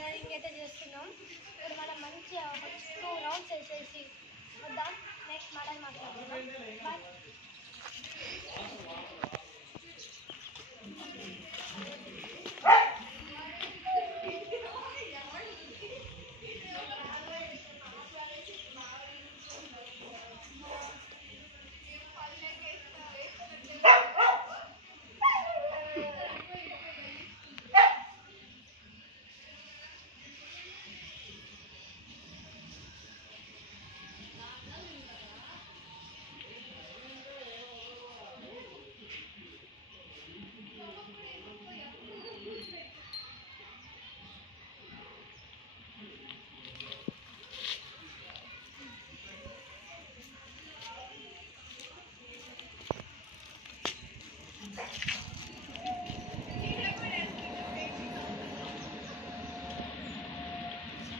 Channelling అయితే చేస్తున్నాం. ఇప్పుడు మనం మంచిగా 2 రౌండ్స్ వేసేసి వద్దాం. నెక్స్ట్ మాట్లాడుకుందాం. బాయ్.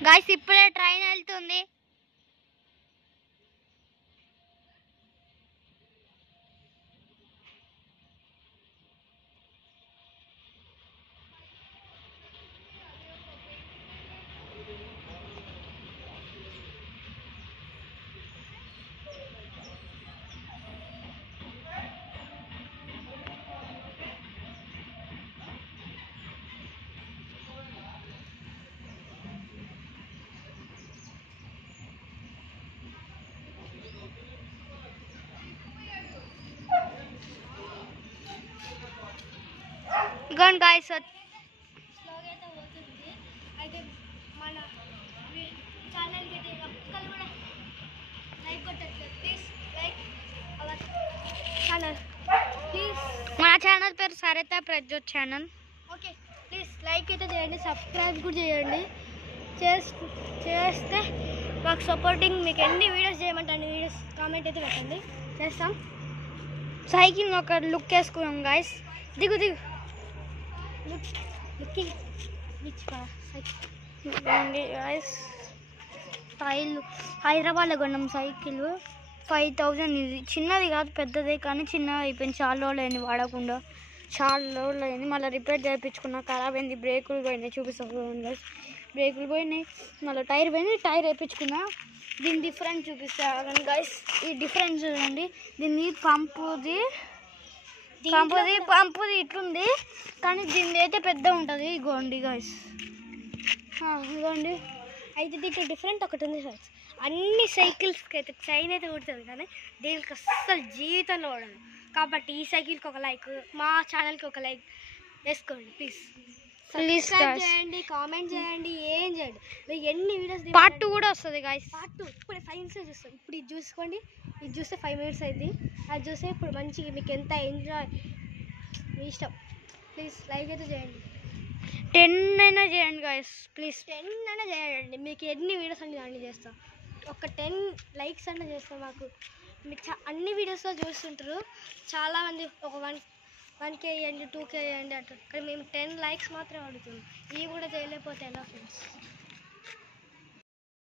गाइस इప్పుడే ట్రైన్ వెళ్తుంది. గన్ గాయ్స్ స్లోగా అయితే పోతుంది. అయితే మన ఛానల్కి అయితే ఒక్కరు కూడా లైక్ కొట్టట్లేదు. Please like our channel. Please మా ఛానల్ పేరు Saritha Prajyoth channel. Okay please like అయితే చేయండి, సబ్స్క్రైబ్ కూడా చేయండి. చేస్తే మాకు సపోర్టింగ్. మీకు ఎన్ని వీడియోస్ చేయమంటే అన్ని వీడియోస్ కామెంట్ అయితే పెట్టండి, చేస్తాం. సైకిల్ ఒక లుక్ వేసుకున్నాం గాయ్స్. దిగు హైదరాబాద్లో కొన్నాం సైకిల్. 5000. ఇది చిన్నది కాదు, పెద్దదే, కానీ చిన్నది అయిపోయింది. చాలా రోజులు అయింది వాడకుండా, చాలా రోజులు అయింది. మళ్ళీ రిపేర్ చేయించుకున్నా, ఖరాబ్ అయింది. బ్రేకులు పోయినాయి, చూపిస్తాను గైస్. బ్రేకులు పోయినాయి, మళ్ళీ టైర్ పోయింది. టైర్ వేయించుకున్నా. దీని డిఫరెన్స్ చూపిస్తా కానీ గైస్. ఈ డిఫరెన్స్ చూడండి. దీన్ని పంపుది ఇట్లుంది, కానీ దీని అయితే పెద్ద ఉంటుంది. ఇగోండి గైస్, ఇగోండి. అయితే దీంట్లో డిఫరెంట్ ఒకటి ఉంది సార్. అన్ని సైకిల్స్కి అయితే చైన్ అయితే కుడుతుంది, కానీ దీనికి అస్సలు జీవితంలో ఉండదు. కాబట్టి ఈ సైకిల్కి ఒక లైక్, మా ఛానల్కి ఒక లైక్ వేసుకోండి ప్లీజ్. సబ్స్క్రైబ్ చేయండి, కామెంట్ చేయండి, ఏం చేయండి. మీరు ఎన్ని వీడియోస్ పార్ట్ 2 కూడా వస్తుంది గైస్. పార్ట్ 2 ఇప్పుడే 5 minutes చూస్తాం. ఇప్పుడు ఇది చూసుకోండి, ఇది చూస్తే 5 minutes అయింది. అది చూస్తే ఇప్పుడు మంచిగా మీకు ఎంత ఎంజాయ్, మీ ఇష్టం. ప్లీజ్ లైక్ అయితే చేయండి, 10 అయినా చేయండి గైస్ ప్లీజ్. 10 అయినా చేయండి. మీకు ఎన్ని వీడియోస్ అన్ని అన్నీ చేస్తాం. ఒక 10 likes అన్నా చేస్తాం. మాకు మీరు అన్ని వీడియోస్లో చూస్తుంటారు చాలామంది. ఒక 1K వేయండి, 2K వేయండి అంటారు, కానీ మేము 10 likes మాత్రమే అడుగుతున్నాం. ఇవి కూడా చేయలేకపోతే ఎలా ఫ్రెండ్స్?